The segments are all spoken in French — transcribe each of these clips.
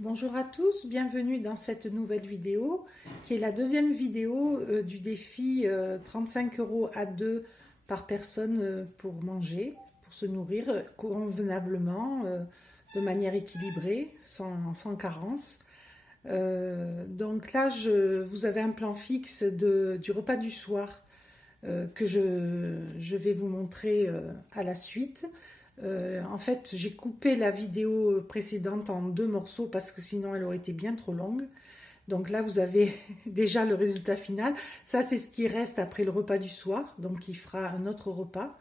Bonjour à tous, bienvenue dans cette nouvelle vidéo qui est la deuxième vidéo du défi 35 € à deux par personne pour manger, pour se nourrir convenablement, de manière équilibrée, sans carence. Donc là, vous avez un plan fixe du repas du soir que je vais vous montrer à la suite. En fait, j'ai coupé la vidéo précédente en deux morceaux parce que sinon elle aurait été bien trop longue. Donc là, vous avez déjà le résultat final. Ça, c'est ce qui reste après le repas du soir. Donc il fera un autre repas.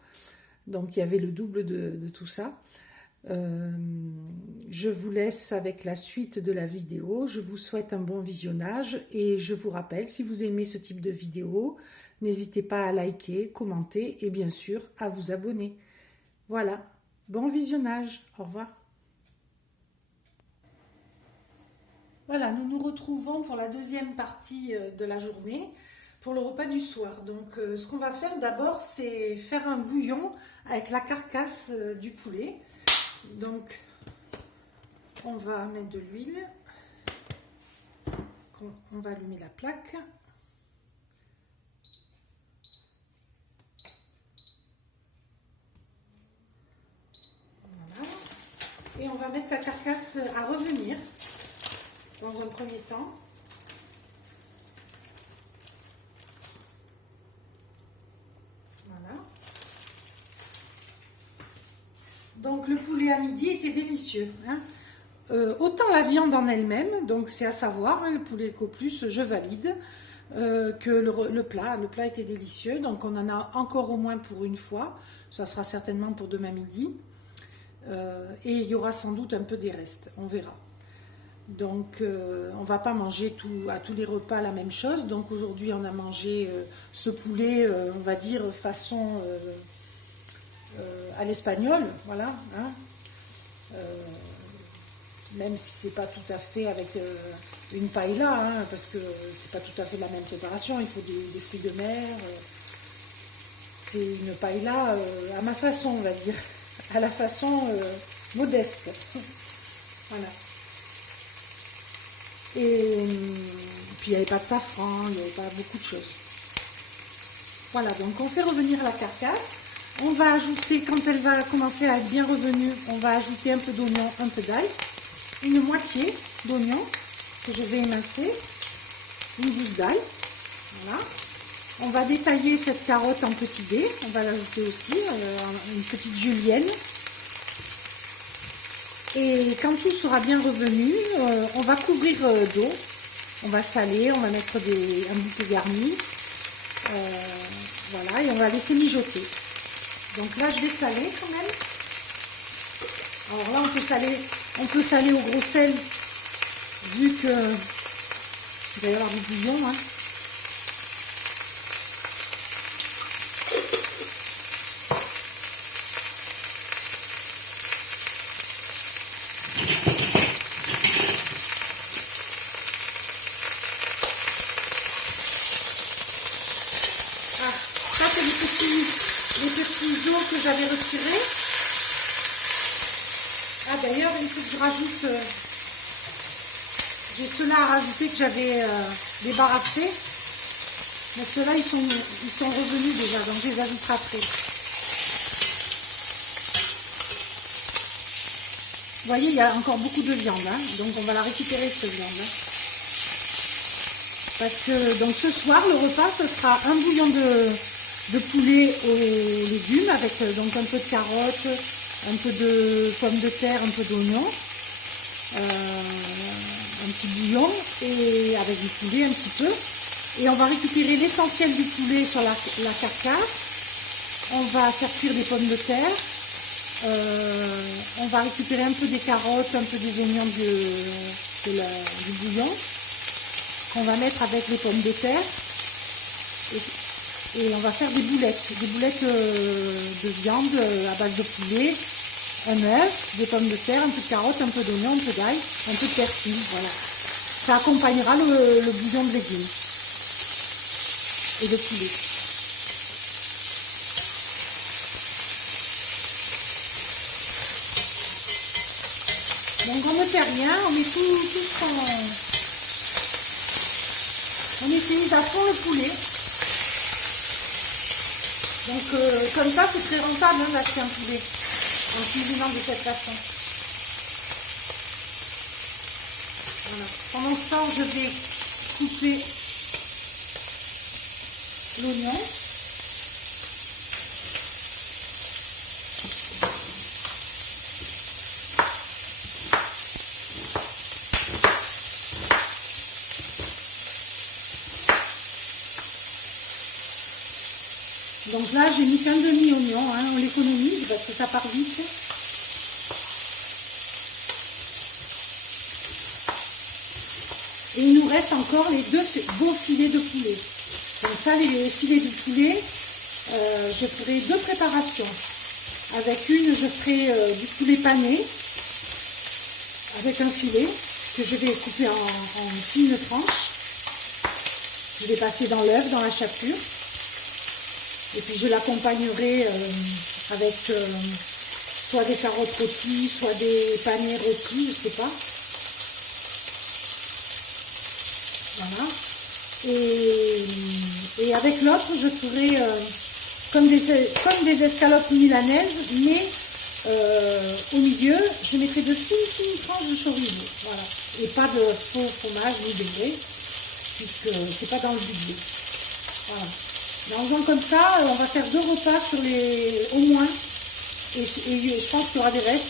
Donc il y avait le double de tout ça. Je vous laisse avec la suite de la vidéo. Je vous souhaite un bon visionnage et je vous rappelle, si vous aimez ce type de vidéo, n'hésitez pas à liker, commenter et bien sûr à vous abonner. Voilà, bon visionnage, au revoir. Voilà, nous nous retrouvons pour la deuxième partie de la journée, pour le repas du soir. Donc ce qu'on va faire d'abord, c'est faire un bouillon avec la carcasse du poulet. Donc on va mettre de l'huile, on va allumer la plaque. Voilà. Et on va mettre la carcasse à revenir dans un premier temps. Voilà. Donc le poulet à midi était délicieux, hein. Autant la viande en elle-même, donc c'est à savoir, hein, le poulet Coplus, je valide, que le plat. Le plat était délicieux, donc on en a encore au moins pour une fois. Ça sera certainement pour demain midi. Et il y aura sans doute un peu des restes, on verra. Donc on va pas manger à tous les repas la même chose. Donc aujourd'hui on a mangé ce poulet, on va dire façon à l'espagnol, voilà, hein. Même si c'est pas tout à fait avec une paella, hein, parce que c'est pas tout à fait la même préparation. Il faut des fruits de mer. C'est une paella à ma façon, on va dire, à la façon modeste. Voilà. Et puis il n'y avait pas de safran, il n'y avait pas beaucoup de choses. Voilà, donc on fait revenir la carcasse. On va ajouter, quand elle va commencer à être bien revenue, on va ajouter un peu d'oignon, un peu d'ail, une moitié d'oignon que je vais émincer, une gousse d'ail. Voilà. On va détailler cette carotte en petits dés. On va l'ajouter aussi, une petite julienne. Et quand tout sera bien revenu, on va couvrir d'eau. On va saler, on va mettre un bouquet garni. Voilà, et on va laisser mijoter. Donc là, je vais saler quand même. Alors là, on peut saler au gros sel, vu que il va y avoir du bouillon, hein. Ah, ça c'est les petits os que j'avais retirés. Ah d'ailleurs, il faut que je rajoute, j'ai ceux-là à rajouter que j'avais débarrassés. Mais ceux-là, ils sont revenus déjà, donc je les ajouterai après. Vous voyez, il y a encore beaucoup de viande, hein, donc on va la récupérer cette viande. Hein. Parce que donc ce soir, le repas, ce sera un bouillon de poulet aux légumes avec donc un peu de carottes, un peu de pommes de terre, un peu d'oignon, un petit bouillon et avec du poulet un petit peu. Et on va récupérer l'essentiel du poulet sur la carcasse. On va faire cuire des pommes de terre. On va récupérer un peu des carottes, un peu des oignons du bouillon qu'on va mettre avec les pommes de terre. Et on va faire des boulettes de viande à base de poulet, un œuf, des pommes de terre, un peu de carottes, un peu d'oignon, un peu d'ail, un peu de persil. Voilà. Ça accompagnera le bouillon de légumes et de poulet. Donc on ne fait rien, on met tout ce qu'on... On utilise à fond le poulet. Donc comme ça c'est très rentable hein, d'acheter un poulet en cuisinant de cette façon. Voilà. Pendant ce temps je vais couper l'oignon. Donc là, j'ai mis qu'un demi-oignon, hein, on l'économise parce que ça part vite. Et il nous reste encore les deux beaux filets de poulet. Donc ça, les filets de poulet, je ferai deux préparations. Avec une, je ferai du poulet pané avec un filet que je vais couper en fines tranches. Je vais passer dans l'œuf, dans la chapelure. Et puis je l'accompagnerai avec soit des carottes rôties, soit des panais rôtis, je sais pas. Voilà. Et avec l'autre, je ferai comme des escalopes milanaises, mais au milieu, je mettrai de fines tranches de chorizo. Voilà. Et pas de faux fromage ni de vrai, puisque c'est pas dans le budget. Voilà. Et en faisant comme ça, on va faire 2 repas sur au moins, et je pense qu'il y aura des restes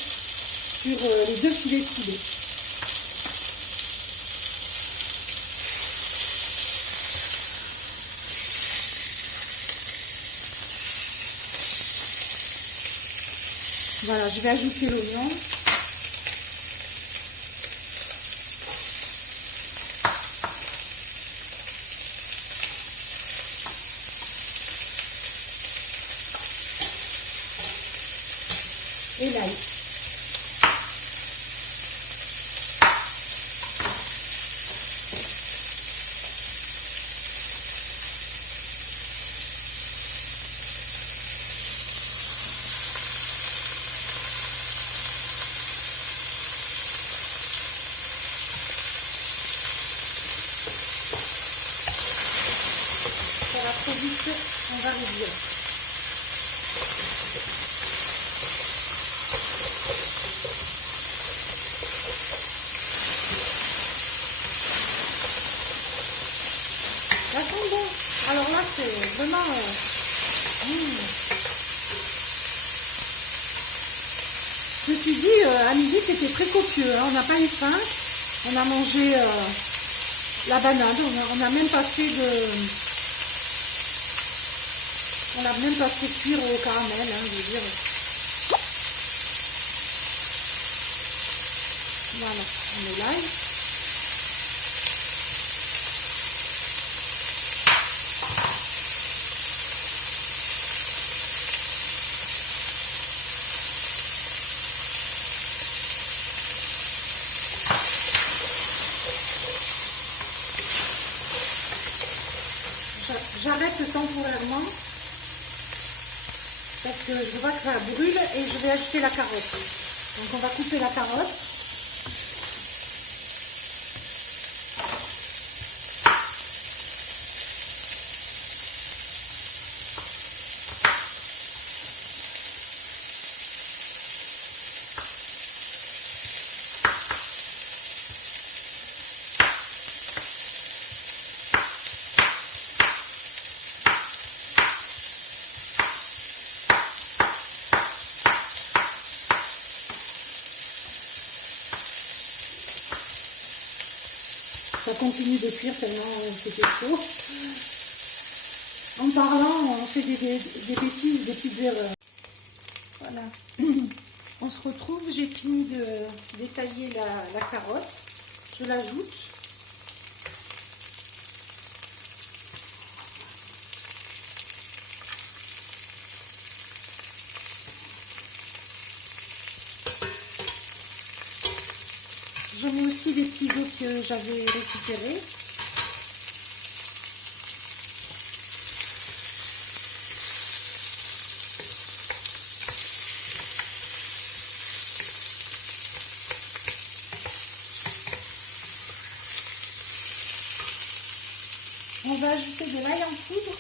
sur les 2 filets de poulet. Voilà, je vais ajouter l'oignon. Et l'ail. Ça va trop vite, on va réduire. Ça sent bon. Alors là, c'est vraiment... Ceci dit, à midi, c'était très copieux. Hein. On n'a pas eu faim. On a mangé la banane. On n'a même pas fait de... On n'a même pas fait cuire au caramel, hein, je veux dire. Voilà, on met l'ail. J'arrête temporairement parce que je vois que ça brûle et je vais ajouter la carotte. Donc on va couper la carotte. Ça continue de cuire tellement c'était chaud. En parlant, on fait des bêtises, des petites erreurs. Voilà. On se retrouve, j'ai fini de détailler la carotte. Je l'ajoute. Je mets aussi les petits os que j'avais récupérés. On va ajouter de l'ail en poudre.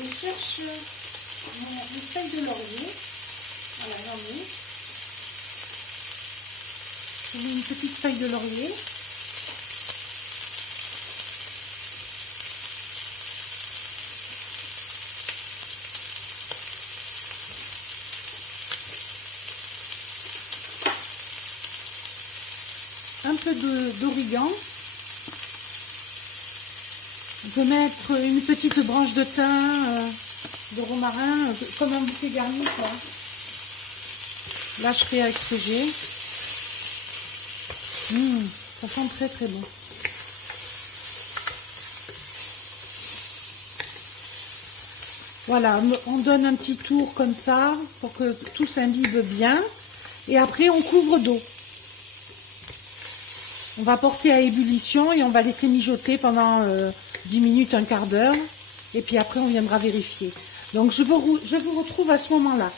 Je cherche mes feuilles de laurier. Voilà, j'en ai. J'ai mis une petite feuille de laurier. Un peu d'origan. On peut mettre une petite branche de thym, de romarin, comme un bouquet garni, quoi. Là, je fais avec ce que j'ai. Ça sent très très bon. Voilà, on donne un petit tour comme ça pour que tout s'imbibe bien. Et après, on couvre d'eau. On va porter à ébullition et on va laisser mijoter pendant 10 minutes, un quart d'heure. Et puis après, on viendra vérifier. Donc, je vous retrouve à ce moment-là.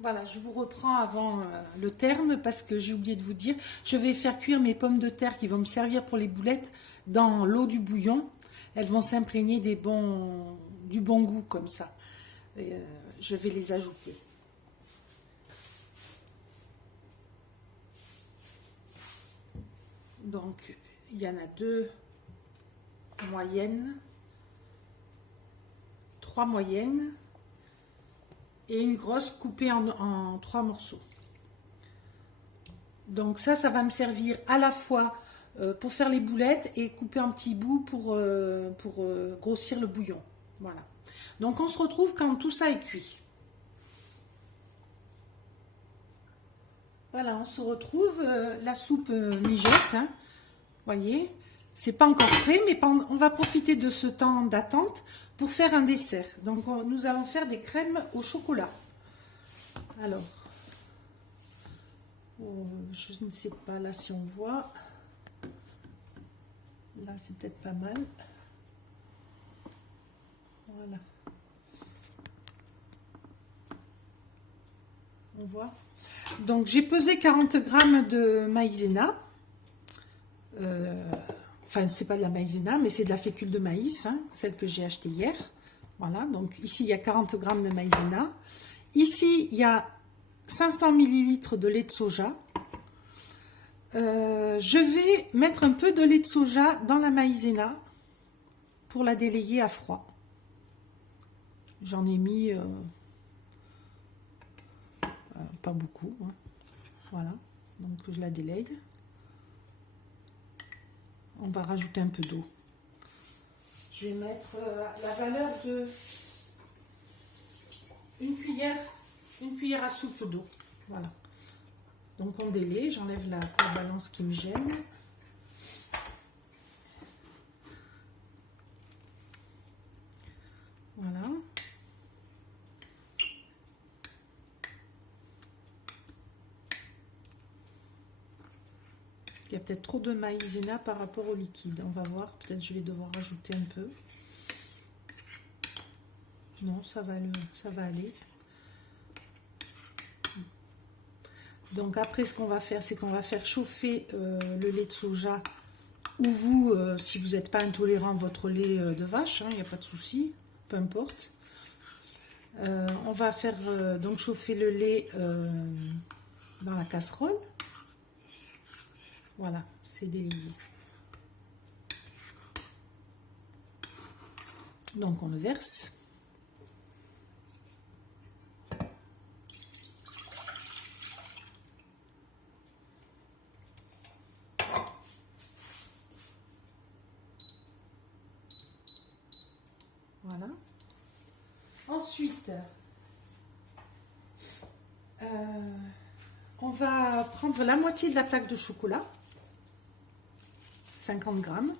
Voilà, je vous reprends avant le terme parce que j'ai oublié de vous dire. Je vais faire cuire mes pommes de terre qui vont me servir pour les boulettes dans l'eau du bouillon. Elles vont s'imprégner du bon goût comme ça. Je vais les ajouter. Donc, il y en a 2 moyennes, 3 moyennes et une grosse coupée en 3 morceaux. Donc ça va me servir à la fois pour faire les boulettes et couper en petits bouts pour grossir le bouillon. Voilà. Donc on se retrouve quand tout ça est cuit. Voilà, on se retrouve, la soupe mijote, hein, voyez, c'est pas encore prêt, mais on va profiter de ce temps d'attente pour faire un dessert. Donc nous allons faire des crèmes au chocolat. Alors, je ne sais pas là si on voit, là c'est peut-être pas mal, voilà, on voit. Donc j'ai pesé 40 g de maïzena, enfin c'est pas de la maïzena mais c'est de la fécule de maïs, hein, celle que j'ai achetée hier. Voilà, donc ici il y a 40 g de maïzena, ici il y a 500 ml de lait de soja. Je vais mettre un peu de lait de soja dans la maïzena pour la délayer à froid. J'en ai mis pas beaucoup, hein. Voilà, donc je la délaye. On va rajouter un peu d'eau. Je vais mettre la valeur de une cuillère à soupe d'eau. Voilà. Donc on délaye, j'enlève la contrebalance qui me gêne. Voilà. Il y a peut-être trop de maïzena par rapport au liquide. On va voir, peut-être je vais devoir rajouter un peu. Non, ça va aller. Donc après, ce qu'on va faire, c'est qu'on va faire chauffer le lait de soja. Ou vous, si vous n'êtes pas intolérant, votre lait de vache, il n'y a pas de souci, peu importe. On va faire donc chauffer le lait dans la casserole. Voilà, c'est délayé. Donc on le verse. Voilà. Ensuite, On va prendre la moitié de la plaque de chocolat, 50 grammes.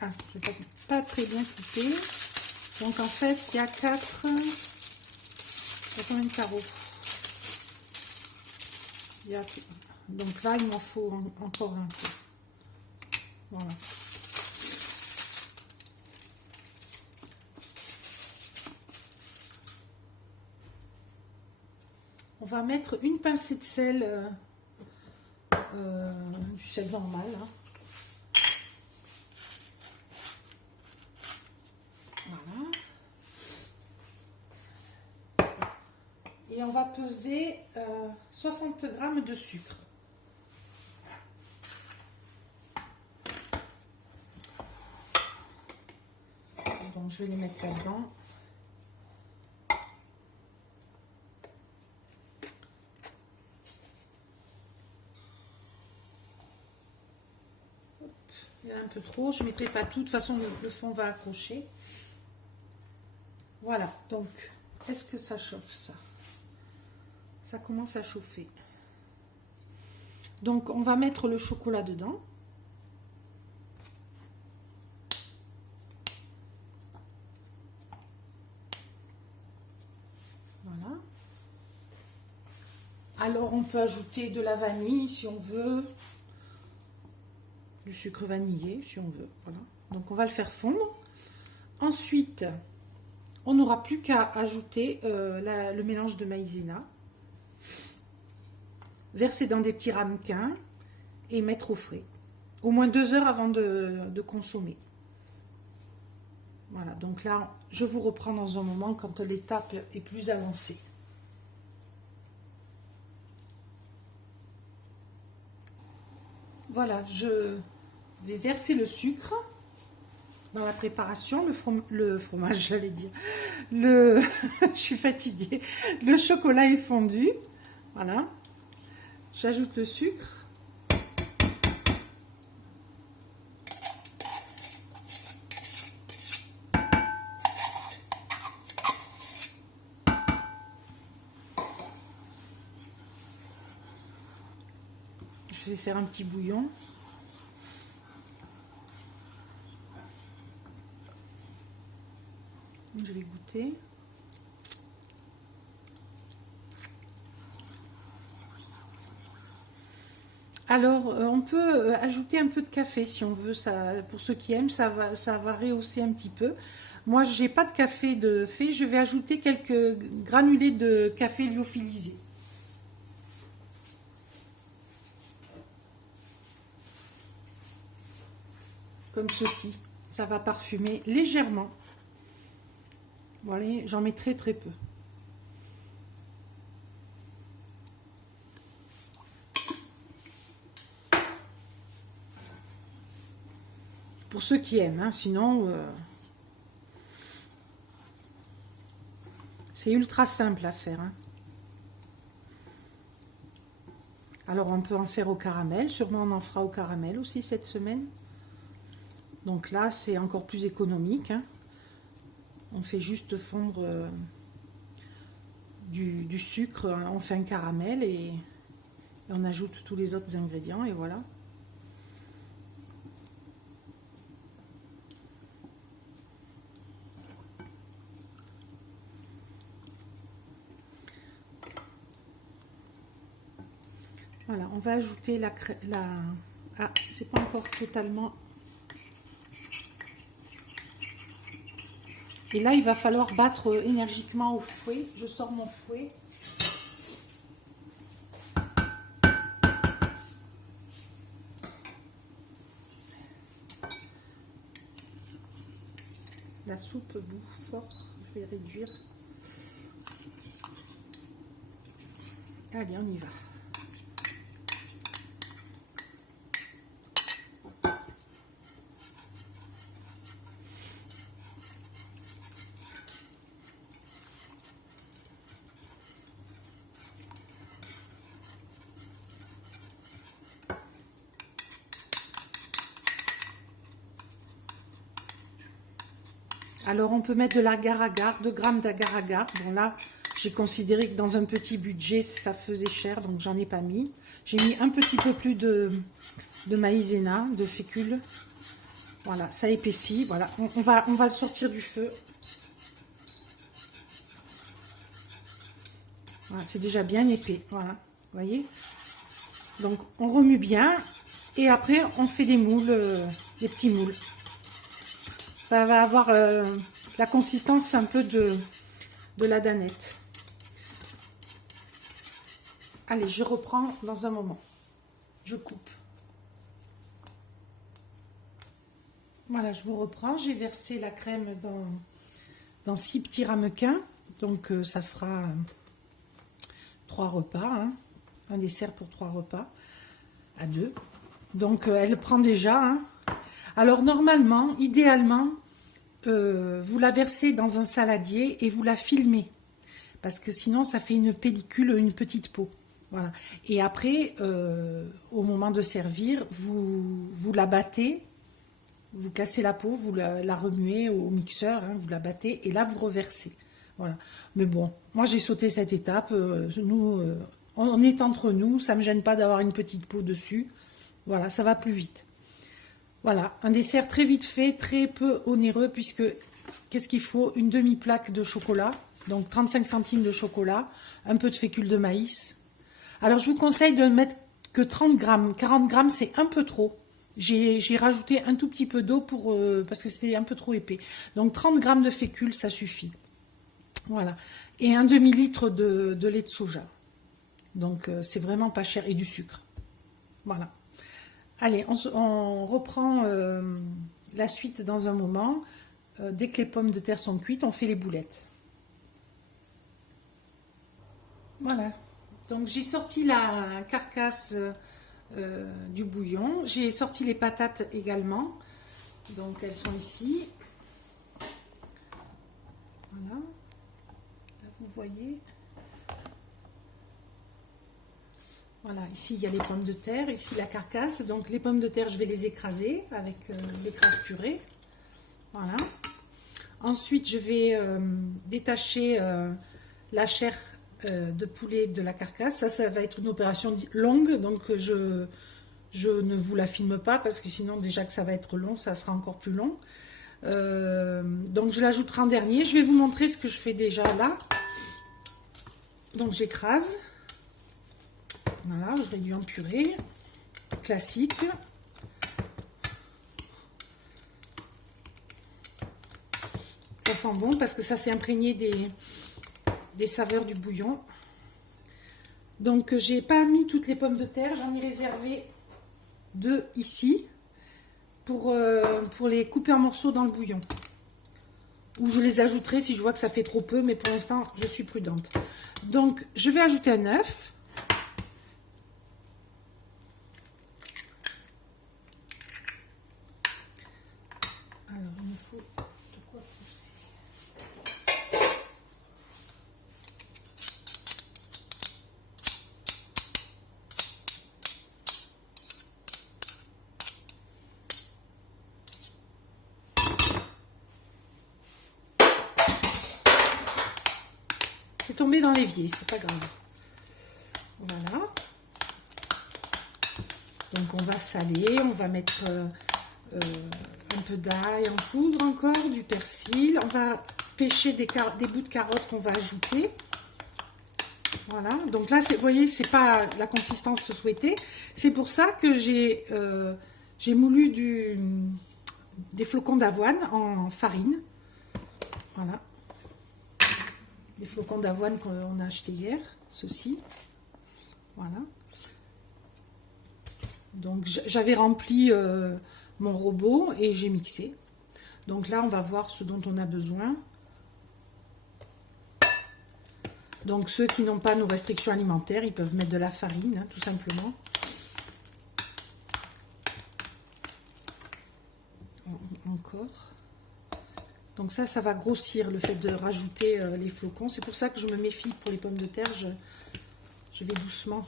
Ah, je n'ai pas très bien coupé. Donc en fait, il y a 4... Il y a combien de carreaux? Donc là, il m'en faut encore un peu. Voilà. On va mettre une pincée de sel, du sel normal. Hein. Voilà. Et on va peser 60 grammes de sucre. Donc je vais les mettre là-dedans. Il y a un peu trop, je ne mettrai pas tout, de toute façon le fond va accrocher. Voilà, donc est-ce que ça chauffe ça? Ça commence à chauffer. Donc on va mettre le chocolat dedans. Voilà. Alors on peut ajouter de la vanille si on veut. Du sucre vanillé si on veut. Voilà. Donc on va le faire fondre. Ensuite, on n'aura plus qu'à ajouter le mélange de maïzena, verser dans des petits ramequins et mettre au frais. Au moins 2 heures avant de consommer. Voilà, donc là, je vous reprends dans un moment quand l'étape est plus avancée. Voilà, je vais verser le sucre dans la préparation, le fromage, j'allais dire. Je suis fatiguée. Le chocolat est fondu. Voilà. J'ajoute le sucre. Je vais faire un petit bouillon. Je vais goûter. Alors, on peut ajouter un peu de café si on veut. Ça, pour ceux qui aiment, ça va rehausser un petit peu. Moi, j'ai pas de café de fait. Je vais ajouter quelques granulés de café lyophilisé. Comme ceci. Ça va parfumer légèrement. Voilà, j'en mets très très peu. Pour ceux qui aiment, hein, sinon c'est ultra simple à faire. Hein. Alors on peut en faire au caramel, sûrement on en fera au caramel aussi cette semaine. Donc là c'est encore plus économique. Hein. On fait juste fondre du sucre, on fait un caramel et on ajoute tous les autres ingrédients et voilà. Voilà, on va ajouter Ah, c'est pas encore totalement... Et là, il va falloir battre énergiquement au fouet. Je sors mon fouet. La soupe bout fort. Je vais réduire. Allez, on y va. Alors, on peut mettre de l'agar-agar, 2 grammes d'agar-agar. Bon, là, j'ai considéré que dans un petit budget, ça faisait cher, donc j'en ai pas mis. J'ai mis un petit peu plus de maïzena, de fécule. Voilà, ça épaissit. Voilà, on va le sortir du feu. Voilà, c'est déjà bien épais. Voilà, vous voyez. Donc, on remue bien. Et après, on fait des moules, des petits moules. Ça va avoir la consistance un peu de la danette. Allez, je reprends dans un moment. Je coupe. Voilà, je vous reprends. J'ai versé la crème dans 6 petits ramequins. Donc, ça fera 3 repas. Hein. Un dessert pour 3 repas à 2. Donc, elle prend déjà. Hein. Alors, normalement, idéalement, vous la versez dans un saladier et vous la filmez. Parce que sinon, ça fait une pellicule, une petite peau. Voilà. Et après, au moment de servir, vous la battez, vous cassez la peau, vous la remuez au mixeur, hein, vous la battez, et là, vous reversez. Voilà. Mais bon, moi, j'ai sauté cette étape. Nous, on est entre nous, ça ne me gêne pas d'avoir une petite peau dessus. Voilà, ça va plus vite. Voilà, un dessert très vite fait, très peu onéreux, puisque, qu'est-ce qu'il faut? Une demi-plaque de chocolat, donc 35 centimes de chocolat, un peu de fécule de maïs. Alors, je vous conseille de ne mettre que 30 grammes. 40 grammes, c'est un peu trop. J'ai rajouté un tout petit peu d'eau parce que c'était un peu trop épais. Donc, 30 grammes de fécule, ça suffit. Voilà. Et un demi-litre de lait de soja. Donc, c'est vraiment pas cher. Et du sucre. Voilà. Allez, on reprend la suite dans un moment. Dès que les pommes de terre sont cuites, on fait les boulettes. Voilà. Donc j'ai sorti la carcasse du bouillon. J'ai sorti les patates également. Donc elles sont ici. Voilà. Là, vous voyez. Voilà, ici il y a les pommes de terre, ici la carcasse. Donc les pommes de terre, je vais les écraser avec l'écrase purée. Voilà. Ensuite, je vais détacher la chair de poulet de la carcasse. Ça va être une opération longue, donc je ne vous la filme pas parce que sinon déjà que ça va être long, ça sera encore plus long. Donc je l'ajouterai en dernier. Je vais vous montrer ce que je fais déjà là. Donc j'écrase. Voilà, je réduis en purée. Classique. Ça sent bon parce que ça s'est imprégné des saveurs du bouillon. Donc j'ai pas mis toutes les pommes de terre, j'en ai réservé 2 ici pour les couper en morceaux dans le bouillon. Ou je les ajouterai si je vois que ça fait trop peu, mais pour l'instant je suis prudente. Donc je vais ajouter un œuf. Alors il me faut de quoi pousser. C'est tombé dans l'évier, c'est pas grave. Voilà. Donc on va saler, on va mettre un peu d'ail en poudre encore, du persil. On va pêcher des bouts de carottes qu'on va ajouter. Voilà. Donc là, vous voyez, c'est pas la consistance souhaitée. C'est pour ça que j'ai moulu des flocons d'avoine en farine. Voilà. Les flocons d'avoine qu'on a achetés hier, ceux-ci. Voilà. Donc j'avais rempli mon robot et j'ai mixé. Donc là, on va voir ce dont on a besoin. Donc ceux qui n'ont pas nos restrictions alimentaires, ils peuvent mettre de la farine, hein, tout simplement. Encore. Donc ça va grossir le fait de rajouter les flocons. C'est pour ça que je me méfie pour les pommes de terre. Je vais doucement.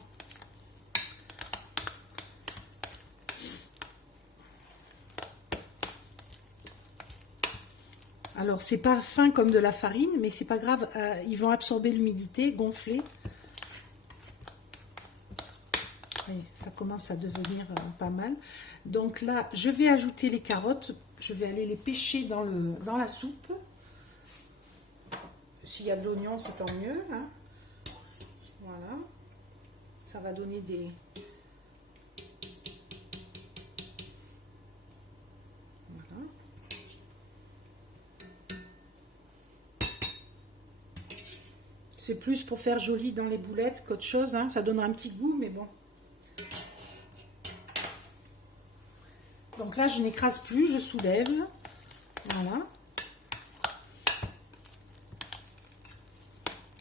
Alors, c'est pas fin comme de la farine, mais c'est pas grave. Ils vont absorber l'humidité, gonfler. Voyez, ça commence à devenir pas mal. Donc là, je vais ajouter les carottes. Je vais aller les pêcher dans la soupe. S'il y a de l'oignon, c'est tant mieux. Hein. Voilà. Ça va donner des... Voilà. C'est plus pour faire joli dans les boulettes qu'autre chose. Hein. Ça donnera un petit goût, mais bon. Donc là, je n'écrase plus, je soulève. Voilà.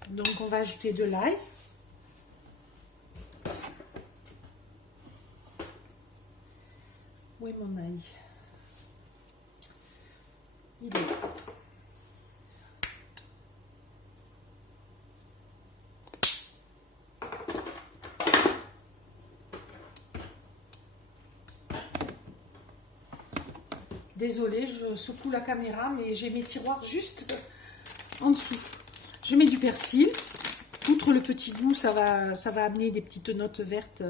Donc on va ajouter de l'ail. Où est mon ail? Il est là. Désolée, je secoue la caméra, mais j'ai mes tiroirs juste en dessous. Je mets du persil. Outre le petit goût, ça va amener des petites notes vertes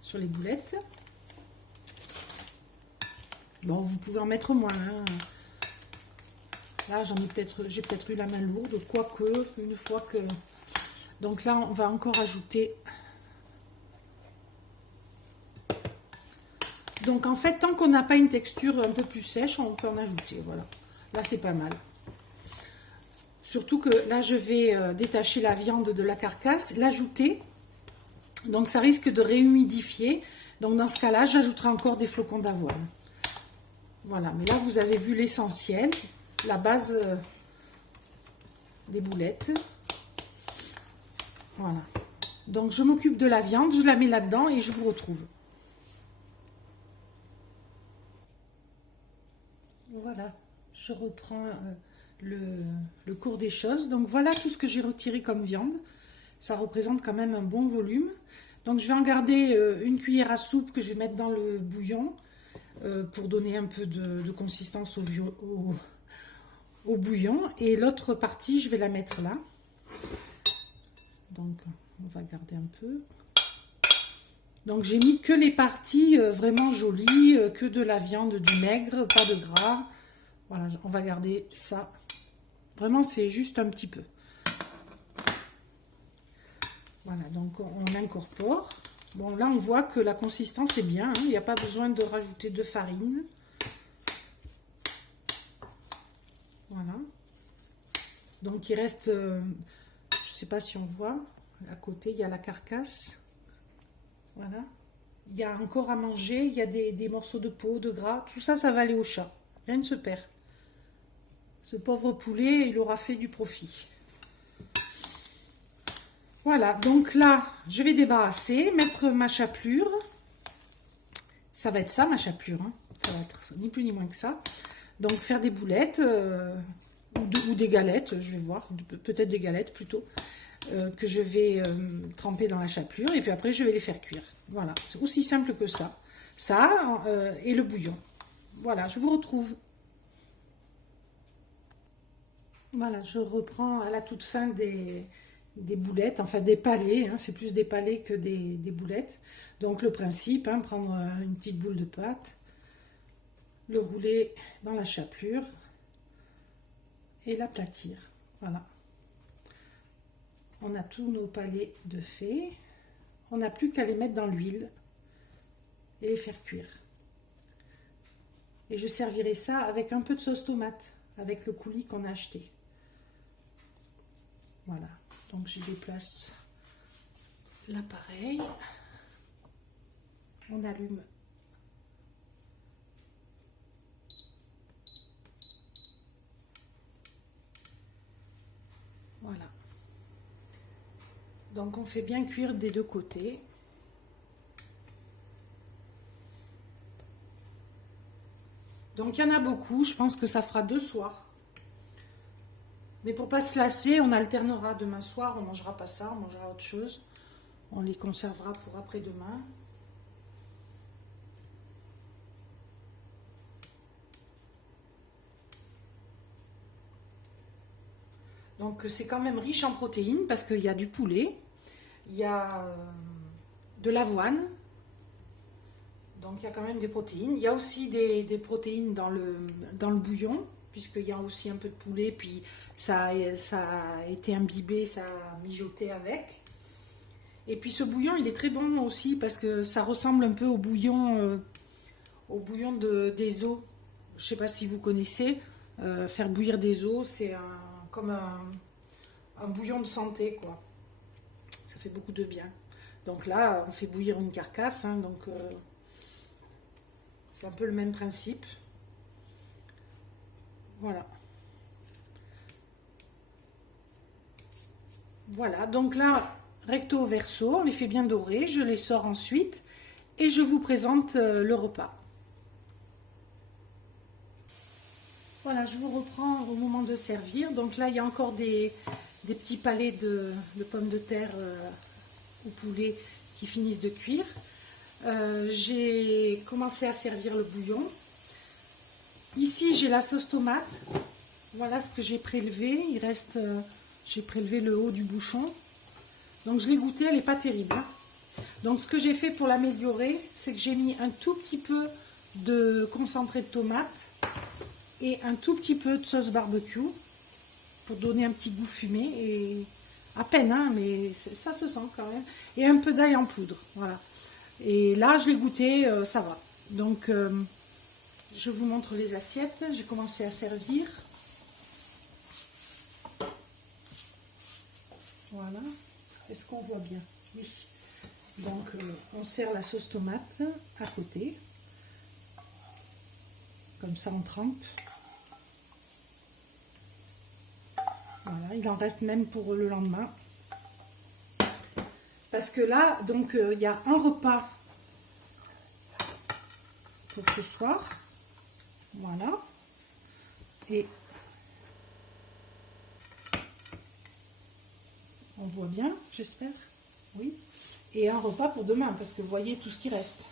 sur les boulettes. Bon, vous pouvez en mettre moins. Hein. Là, j'ai peut-être eu la main lourde, quoique, une fois que... Donc là, on va encore ajouter... Donc en fait, tant qu'on n'a pas une texture un peu plus sèche, on peut en ajouter. Voilà. Là, c'est pas mal. Surtout que là, je vais détacher la viande de la carcasse, l'ajouter. Donc ça risque de réhumidifier. Donc dans ce cas-là, j'ajouterai encore des flocons d'avoine. Voilà, mais là, vous avez vu l'essentiel, la base des boulettes. Voilà. Donc je m'occupe de la viande, je la mets là-dedans et je vous retrouve. Voilà, je reprends le cours des choses. Donc voilà tout ce que j'ai retiré comme viande. Ça représente quand même un bon volume. Donc je vais en garder une cuillère à soupe que je vais mettre dans le bouillon pour donner un peu de consistance au bouillon. Et l'autre partie, je vais la mettre là. Donc on va garder un peu. Donc j'ai mis que les parties vraiment jolies, que de la viande du maigre, pas de gras. Voilà, on va garder ça. Vraiment, c'est juste un petit peu. Voilà, donc on incorpore. Bon, là, on voit que la consistance est bien. Hein, il n'y a pas besoin de rajouter de farine. Voilà. Donc il reste, je ne sais pas si on voit, à côté, il y a la carcasse. Voilà. Il y a encore à manger, il y a des morceaux de peau, de gras. Tout ça, ça va aller au chat. Rien ne se perd. Ce pauvre poulet, il aura fait du profit. Voilà, donc là, je vais débarrasser, mettre ma chapelure. Ça va être ça, ma chapelure. Hein. Ça va être ni plus ni moins que ça. Donc, faire des boulettes ou des galettes, je vais voir. Peut-être des galettes plutôt. Que je vais tremper dans la chapelure. Et puis après, je vais les faire cuire. Voilà, c'est aussi simple que ça. Ça et le bouillon. Voilà, je vous retrouve. Voilà, je reprends à la toute fin des boulettes, enfin des palets, hein, c'est plus des palets que des boulettes. Donc le principe, hein, prendre une petite boule de pâte, le rouler dans la chapelure et l'aplatir. Voilà. On a tous nos palets de fait. On n'a plus qu'à les mettre dans l'huile et les faire cuire. Et je servirai ça avec un peu de sauce tomate, avec le coulis qu'on a acheté. Voilà, donc je déplace l'appareil. On allume. Voilà. Donc on fait bien cuire des deux côtés. Donc il y en a beaucoup, je pense que ça fera 2 soirs. Mais pour pas se lasser, on alternera demain soir, on mangera pas ça, on mangera autre chose. On les conservera pour après-demain. Donc c'est quand même riche en protéines parce qu'il y a du poulet, il y a de l'avoine, donc il y a quand même des protéines. Il y a aussi des protéines dans le bouillon, puisqu'il y a aussi un peu de poulet, puis ça a été imbibé, ça a mijoté avec. Et puis ce bouillon, il est très bon aussi parce que ça ressemble un peu au bouillon des os. Je ne sais pas si vous connaissez, faire bouillir des os, c'est comme un bouillon de santé, quoi. Ça fait beaucoup de bien. Donc là, on fait bouillir une carcasse, hein, donc c'est un peu le même principe. Voilà. Voilà, donc là, recto verso, on les fait bien dorer, je les sors ensuite et je vous présente le repas. Voilà, je vous reprends au moment de servir. Donc là, il y a encore des petits palets de pommes de terre au poulet qui finissent de cuire. J'ai commencé à servir le bouillon. Ici, j'ai la sauce tomate. Voilà ce que j'ai prélevé. Il reste, j'ai prélevé le haut du bouchon. Donc je l'ai goûté, elle n'est pas terrible, hein. Donc ce que j'ai fait pour l'améliorer, c'est que j'ai mis un tout petit peu de concentré de tomate et un tout petit peu de sauce barbecue pour donner un petit goût fumé, et à peine, hein, mais ça se sent quand même, et un peu d'ail en poudre, voilà. Et là, je l'ai goûté, ça va. Donc, je vous montre les assiettes. J'ai commencé à servir. Voilà. Est-ce qu'on voit bien? Oui. Donc, on sert la sauce tomate à côté. Comme ça, on trempe. Voilà, il en reste même pour le lendemain. Parce que là, donc, il y a un repas pour ce soir. Voilà. Et on voit bien, j'espère. Oui. Et un repas pour demain, parce que vous voyez tout ce qui reste.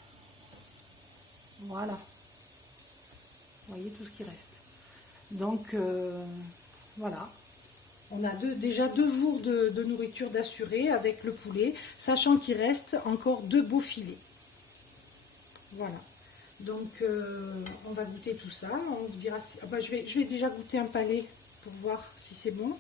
Voilà. Vous voyez tout ce qui reste. Donc, voilà. On a déjà 2 jours de nourriture d'assuré avec le poulet, sachant qu'il reste encore 2 beaux filets. Voilà. Donc, on va goûter tout ça. On vous dira si... je vais déjà goûter un palais pour voir si c'est bon.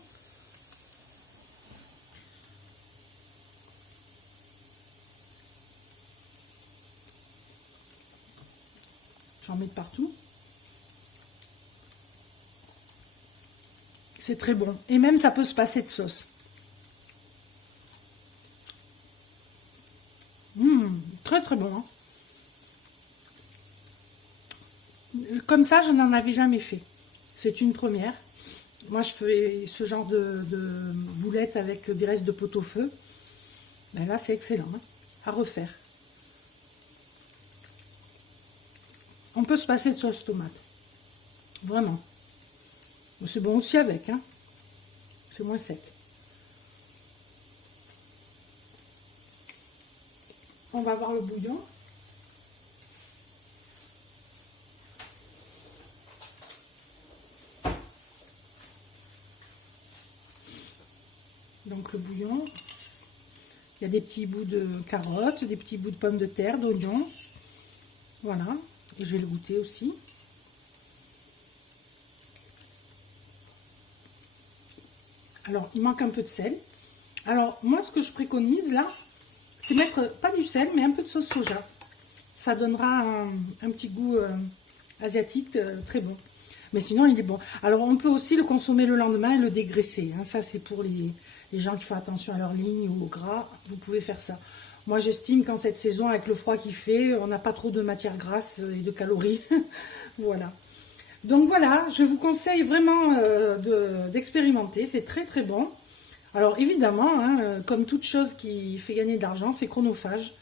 J'en mets de partout. C'est très bon. Et même, ça peut se passer de sauce. Très très bon, hein. Comme ça, je n'en avais jamais fait. C'est une première. Moi, je fais ce genre de boulettes avec des restes de pot-au-feu. Ben là, c'est excellent, hein, à refaire. On peut se passer de sauce tomate. Vraiment. C'est bon aussi avec, hein. C'est moins sec. On va voir le bouillon. Donc le bouillon, il y a des petits bouts de carottes, des petits bouts de pommes de terre, d'oignons. Voilà. Et je vais le goûter aussi. Alors, il manque un peu de sel. Alors, moi, ce que je préconise là, c'est mettre pas du sel, mais un peu de sauce soja. Ça donnera un petit goût asiatique très bon. Mais sinon, il est bon. Alors, on peut aussi le consommer le lendemain et le dégraisser, hein. Ça, c'est pour les gens qui font attention à leur ligne ou au gras. Vous pouvez faire ça. Moi, j'estime qu'en cette saison, avec le froid qu'il fait, on n'a pas trop de matière grasse et de calories. Voilà. Donc voilà, je vous conseille vraiment d'expérimenter. C'est très très bon. Alors évidemment, hein, comme toute chose qui fait gagner de l'argent, c'est chronophage.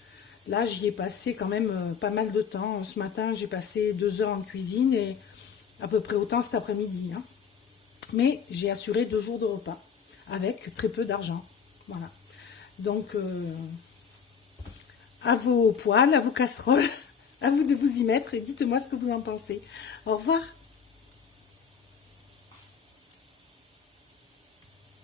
Là, j'y ai passé quand même pas mal de temps. Ce matin, j'ai passé 2 heures en cuisine et à peu près autant cet après-midi, hein. Mais j'ai assuré 2 jours de repas avec très peu d'argent. Voilà. Donc, à vos poêles, à vos casseroles, à vous de vous y mettre et dites-moi ce que vous en pensez. Au revoir.